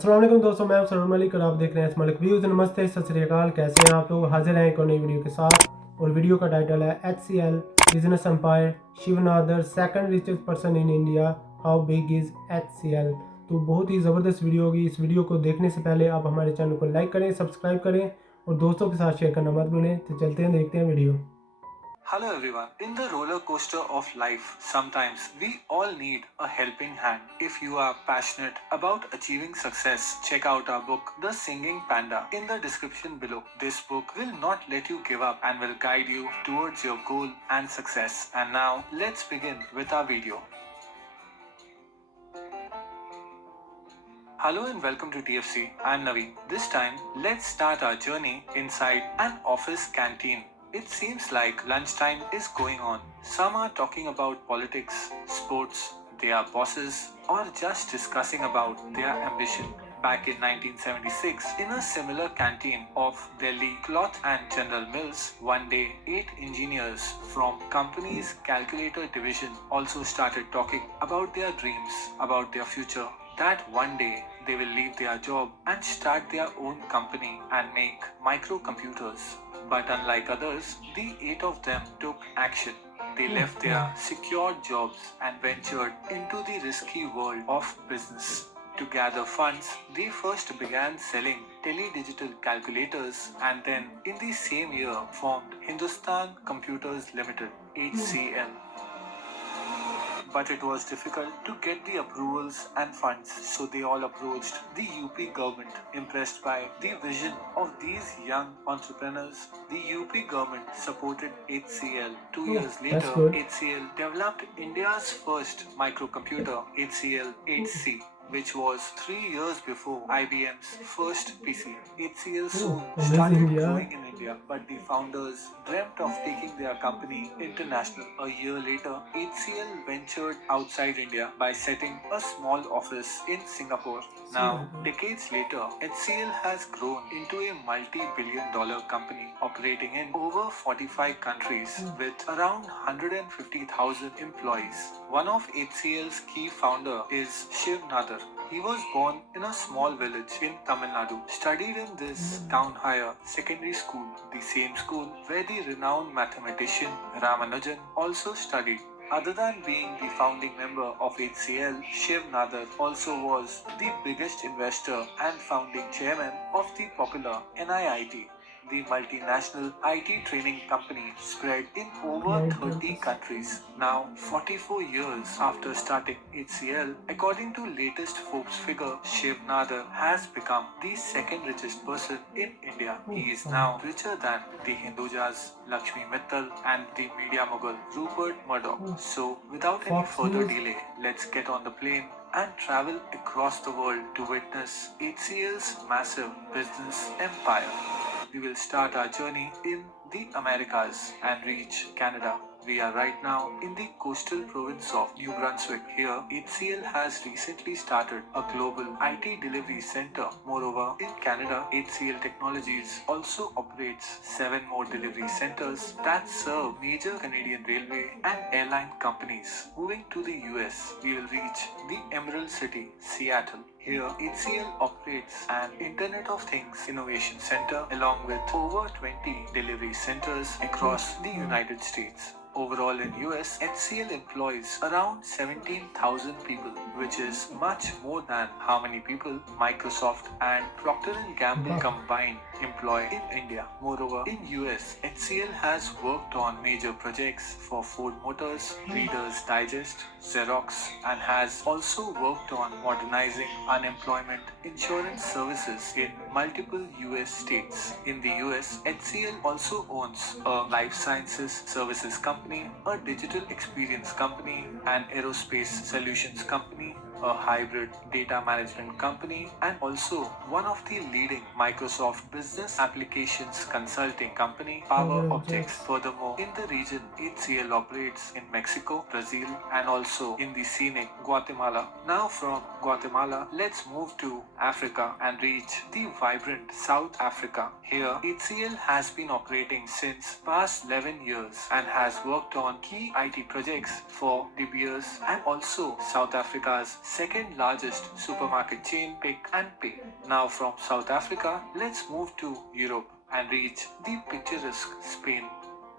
अस्सलाम वालेकुम दोस्तों, मैं सर मलिक और आप देख रहे हैं मलिक व्यूज़। नमस्ते, सत श्री अकाल। कैसे हैं आप लोग? हाजिर हैं एक और नई वीडियो के साथ। और वीडियो का टाइटल है HCL business empire Shiv Nadar second richest person in India, how big is HCL। तो बहुत ही ज़बरदस्त वीडियो होगी। इस वीडियो को देखने से पहले आप हमारे चैनल को लाइक करें, सब्सक्राइब करें और दोस्तों के साथ शेयर करना मत भूलें। तो चलते हैं, देखते हैं video. Hello everyone. In the roller coaster of life, sometimes we all need a helping hand. If you are passionate about achieving success, check out our book, The Singing Panda, in the description below. This book will not let you give up and will guide you towards your goal and success. And now, let's begin with our video. Hello and welcome to TFC. I'm Navi. This time, let's start our journey inside an office canteen. It seems like lunchtime is going on. Some are talking about politics, sports, their bosses, or just discussing about their ambition. Back in 1976, in a similar canteen of Delhi Cloth and General Mills, one day 8 engineers from company's calculator division also started talking about their dreams, about their future, that one day they will leave their job and start their own company and make microcomputers. But unlike others, the 8 of them took action. They left their secured jobs and ventured into the risky world of business. To gather funds, they first began selling tele-digital calculators and then in the same year formed Hindustan Computers Limited, HCL. But it was difficult to get the approvals and funds, so they all approached the UP government. Impressed by the vision of these young entrepreneurs, the UP government supported HCL. 2 years later, HCL developed India's first microcomputer, HCL 8C, which was 3 years before IBM's first PC. HCL soon started growing in India, but the founders dreamt of taking their company international. A year later, HCL ventured outside India by setting a small office in Singapore. Now, decades later, HCL has grown into a multi-billion-dollar company operating in over 45 countries with around 150,000 employees. One of HCL's key founder is Shiv Nadar. He was born in a small village in Tamil Nadu, studied in this town higher secondary school, the same school where the renowned mathematician Ramanujan also studied. Other than being the founding member of HCL, Shiv Nadar also was the biggest investor and founding chairman of the popular NIIT, the multinational IT training company spread in over 30 countries. Now, 44 years after starting HCL, according to latest Forbes figure, Shiv Nadar has become the second richest person in India. He is now richer than the Hindujas Lakshmi Mittal and the media mogul Rupert Murdoch. So, without any further delay, let's get on the plane and travel across the world to witness HCL's massive business empire. We will start our journey in the Americas and reach Canada. We are right now in the coastal province of New Brunswick. Here, HCL has recently started a global IT delivery center. Moreover, in Canada, HCL Technologies also operates 7 more delivery centers that serve major Canadian railway and airline companies. Moving to the US, we will reach the Emerald City, Seattle. Here, HCL operates an Internet of Things Innovation Center along with over 20 delivery centers across the United States. Overall in US, HCL employs around 17,000 people, which is much more than how many people Microsoft and Procter & Gamble combined employ in India. Moreover, in US, HCL has worked on major projects for Ford Motors, Reader's Digest, Xerox, and has also worked on modernizing unemployment insurance services in multiple US states. In the US, HCL also owns a life sciences services company, a digital experience company, an aerospace solutions company, a hybrid data management company, and also one of the leading Microsoft business applications consulting company, Power Objects. Furthermore, in the region, HCL operates in Mexico, Brazil, and also in the scenic Guatemala. Now from Guatemala, let's move to Africa and reach the vibrant South Africa. Here, HCL has been operating since past 11 years and has worked on key IT projects for De Beers and also South Africa's second largest supermarket chain, Pick and Pay. Now from South Africa, let's move to Europe and reach the picturesque Spain.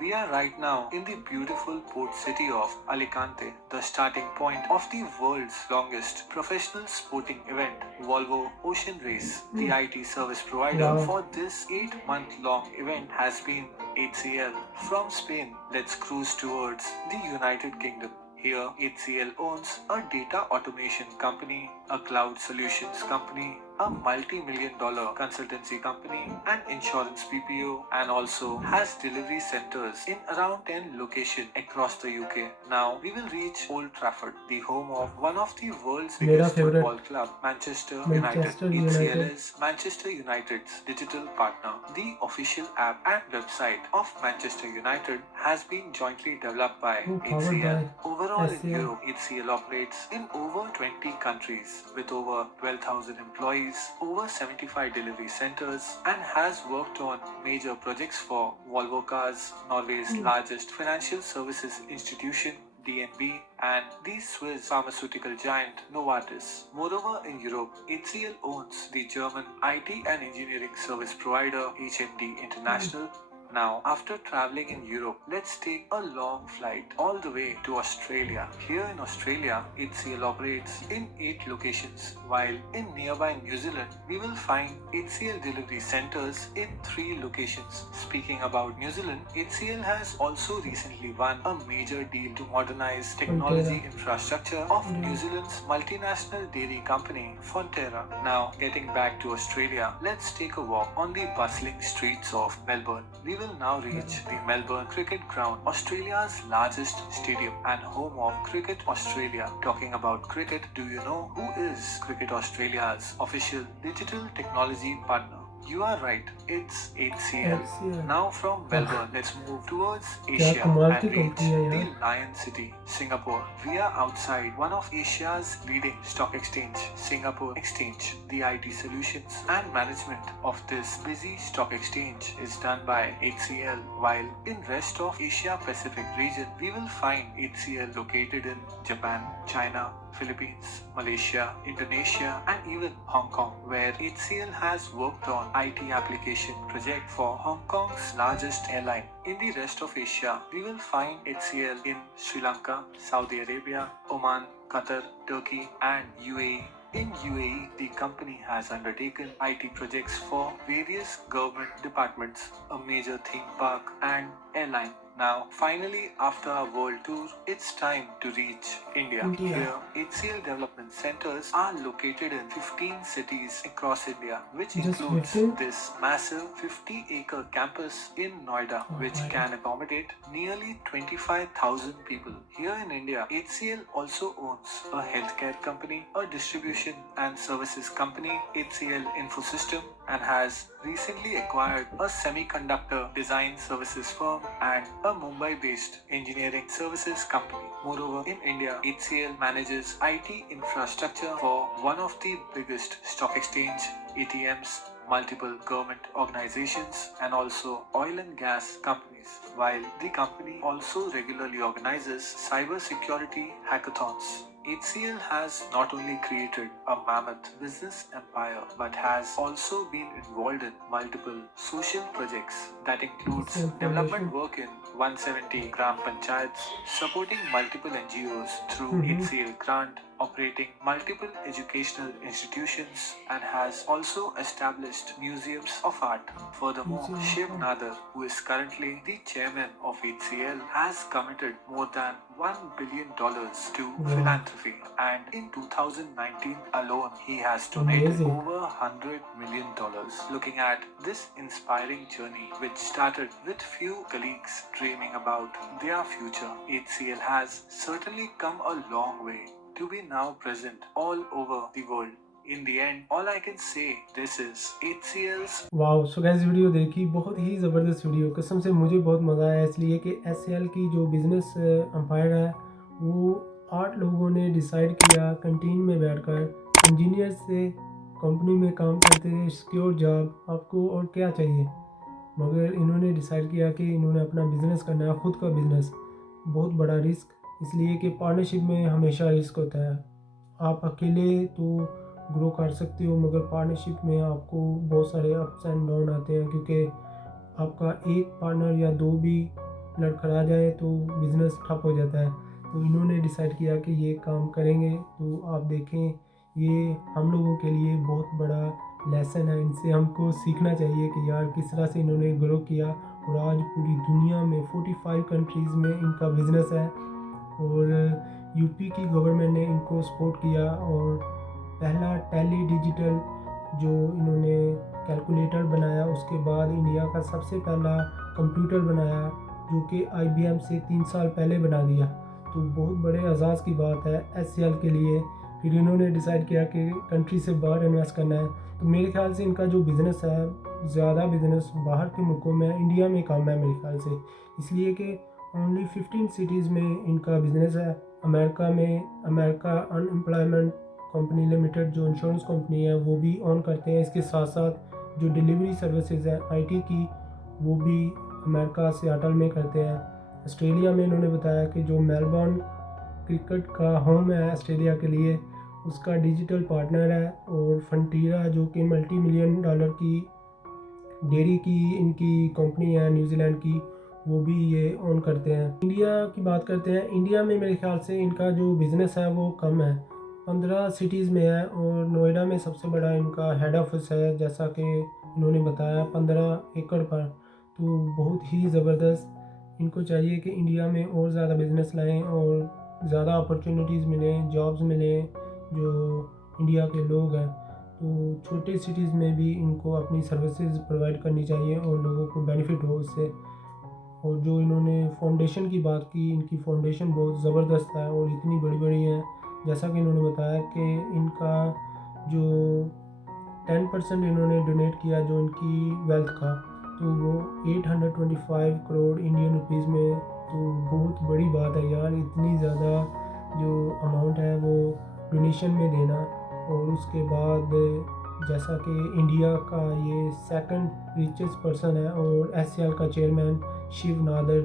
We are right now in the beautiful port city of Alicante, the starting point of the world's longest professional sporting event, Volvo Ocean Race. The IT service provider Wow. for this 8-month-long event has been HCL. From Spain, let's cruise towards the United Kingdom. Here, HCL owns a data automation company, a cloud solutions company, a multi-million-dollar consultancy company, an insurance BPO, and also has delivery centers in around 10 locations across the UK. Now, we will reach Old Trafford, the home of one of the world's मेरा biggest favorite football club, Manchester Manchester United. HCL United. is Manchester United's digital partner. The official app and website of Manchester United has been jointly developed by Powered HCL. by Overall in HCL. Europe, HCL operates in over 20 countries with over 12,000 employees, over 75 delivery centers, and has worked on major projects for Volvo Cars, Norway's largest financial services institution, DNB, and the Swiss pharmaceutical giant Novartis. Moreover, in Europe, HCL owns the German IT and engineering service provider HMD International. Now, after traveling in Europe, let's take a long flight all the way to Australia. Here in Australia, HCL operates in 8 locations, while in nearby New Zealand, we will find HCL delivery centers in 3 locations. Speaking about New Zealand, HCL has also recently won a major deal to modernize technology infrastructure of New Zealand's multinational dairy company, Fonterra. Now, getting back to Australia, let's take a walk on the bustling streets of Melbourne. We will now reach the Melbourne Cricket Ground, Australia's largest stadium and home of Cricket Australia. Talking about cricket, do you know who is Cricket Australia's official digital technology partner? You are right, it's HCL. HCL. Now from Melbourne, let's move towards क्या Asia कमाल and की reach company है the यार। Lion City, Singapore. We are outside one of Asia's leading stock exchange, Singapore Exchange. The IT solutions and management of this busy stock exchange is done by HCL, while in rest of Asia Pacific region, we will find HCL located in Japan, China, Philippines, Malaysia, Indonesia, and even Hong Kong, where HCL has worked on IT application project for Hong Kong's largest airline. In the rest of Asia, we will find HCL in Sri Lanka, Saudi Arabia, Oman, Qatar, Turkey, and UAE. In UAE, the company has undertaken IT projects for various government departments, a major theme park, and airline. Now, finally, after our world tour, it's time to reach India. Here, HCL development centers are located in 15 cities across India, which Just includes 15? this massive 50-acre campus in Noida, which my can accommodate nearly 25,000 people. Here in India, HCL also owns a healthcare company, a distribution and services company, HCL Infosystem, and has recently acquired a semiconductor design services firm and a Mumbai-based engineering services company. Moreover, in India, HCL manages IT infrastructure for one of the biggest stock exchange, ATMs, multiple government organizations, and also oil and gas companies, while the company also regularly organizes cybersecurity hackathons. HCL has not only created a mammoth business empire but has also been involved in multiple social projects that includes Social development foundation. work in 170 gram panchayats, supporting multiple NGOs through Mhm. HCL grant, operating multiple educational institutions, and has also established museums of art. Furthermore, Museum of Shiv Art. Nadar, who is currently the chairman of HCL, has committed more than $1 billion to Wow. philanthropy, and in 2019 alone, he has donated Amazing. over $100 million. Looking at this inspiring journey, which started with few colleagues dreaming about their future, HCL has certainly come a long way to be now present all over the world. In the end, all I can say, this is HCL's wow. So guys, video देखी, बहुत ही ज़बरदस्त video, कसम से मुझे बहुत मज़ा आया, इसलिए कि एचसीएल की जो बिज़नेस एम्पायर है वो 8 लोगों ने डिसाइड किया कैंटीन में बैठकर, इंजीनियर से कंपनी में काम करते थे, सिक्योर जॉब, आपको और क्या चाहिए, मगर इन्होंने डिसाइड किया कि इन्होंने अपना बिज़नेस करना है, ख़ुद का बिज़नेस, बहुत बड़ा रिस्क, इसलिए कि पार्टनरशिप में हमेशा रिस्क होता है। आप अकेले तो ग्रो कर सकते हो, मगर पार्टनरशिप में आपको बहुत सारे अप्स एंड डाउन आते हैं, क्योंकि आपका एक पार्टनर या दो भी लड़खड़ा जाए तो बिज़नेस ठप हो जाता है। तो इन्होंने डिसाइड किया कि ये काम करेंगे। तो आप देखें, ये हम लोगों के लिए बहुत बड़ा लेसन है। इनसे हमको सीखना चाहिए कि यार किस तरह से इन्होंने ग्रो किया, और आज पूरी दुनिया में 45 कंट्रीज़ में इनका बिज़नेस है। और यूपी की गवर्नमेंट ने इनको सपोर्ट किया, और पहला टेली डिजिटल जो इन्होंने कैलकुलेटर बनाया, उसके बाद इंडिया का सबसे पहला कंप्यूटर बनाया, जो कि IBM से 3 साल पहले बना दिया। तो बहुत बड़े एजाज़ की बात है HCL के लिए। फिर इन्होंने डिसाइड किया कि कंट्री से बाहर इन्वेस्ट करना है। तो मेरे ख्याल से इनका जो बिज़नेस है, ज़्यादा बिज़नेस बाहर के मुल्कों में, इंडिया में कम है मेरे ख्याल से, इसलिए कि ओनली 15 सिटीज़ में इनका बिज़नेस है। अमेरिका में अमेरिका अनएम्प्लॉयमेंट कंपनी लिमिटेड जो इंश्योरेंस कंपनी है वो भी ऑन करते हैं। इसके साथ साथ जो डिलीवरी सर्विसेज है IT की, वो भी अमेरिका सियाटल में करते हैं। ऑस्ट्रेलिया में इन्होंने बताया कि जो मेलबर्न क्रिकेट का होम है ऑस्ट्रेलिया के लिए, उसका डिजिटल पार्टनर है। और फ्रंटियरा जो कि $multi-million की डेयरी की इनकी कंपनी है न्यूजीलैंड की, वो भी ये ऑन करते हैं। इंडिया की बात करते हैं। इंडिया में मेरे ख्याल से इनका जो बिज़नेस है वो कम है, 15 सिटीज़ में है, और नोएडा में सबसे बड़ा इनका हेड ऑफिस है, जैसा कि इन्होंने बताया 15 एकड़ पर। तो बहुत ही ज़बरदस्त। इनको चाहिए कि इंडिया में और ज़्यादा बिज़नेस लाएं और ज़्यादा अपॉर्चुनिटीज़ मिलें, जॉब्स मिलें जो इंडिया के लोग हैं। तो छोटे सिटीज़ में भी इनको अपनी सर्विसेज प्रोवाइड करनी चाहिए और लोगों को बेनिफिट हो इससे। और जो इन्होंने फाउंडेशन की बात की, इनकी फाउंडेशन बहुत ज़बरदस्त है और इतनी बड़ी बड़ी है। जैसा कि इन्होंने बताया कि इनका जो 10% इन्होंने डोनेट किया जो इनकी वेल्थ का, तो वो 825 करोड़ इंडियन रुपीज़ में। तो बहुत बड़ी बात है यार, इतनी ज़्यादा जो अमाउंट है वो डोनेशन में देना। और उसके बाद जैसा कि इंडिया का ये सेकंड रिचेस्ट पर्सन है, और HCL का चेयरमैन शिव नादर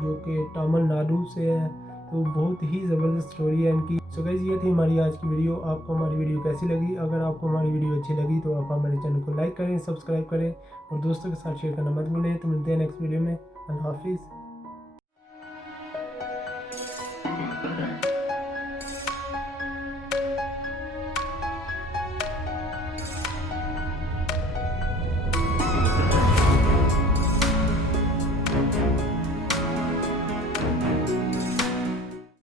जो कि तमिलनाडु से है। तो बहुत ही ज़बरदस्त स्टोरी है इनकी। सो गाइस, ये थी हमारी आज की वीडियो। आपको हमारी वीडियो कैसी लगी? अगर आपको हमारी वीडियो अच्छी लगी तो आप हमारे चैनल को लाइक करें, सब्सक्राइब करें और दोस्तों के साथ शेयर करना मत भूलें। तो मिलते हैं नेक्स्ट वीडियो में। अल्लाह हाफिज़।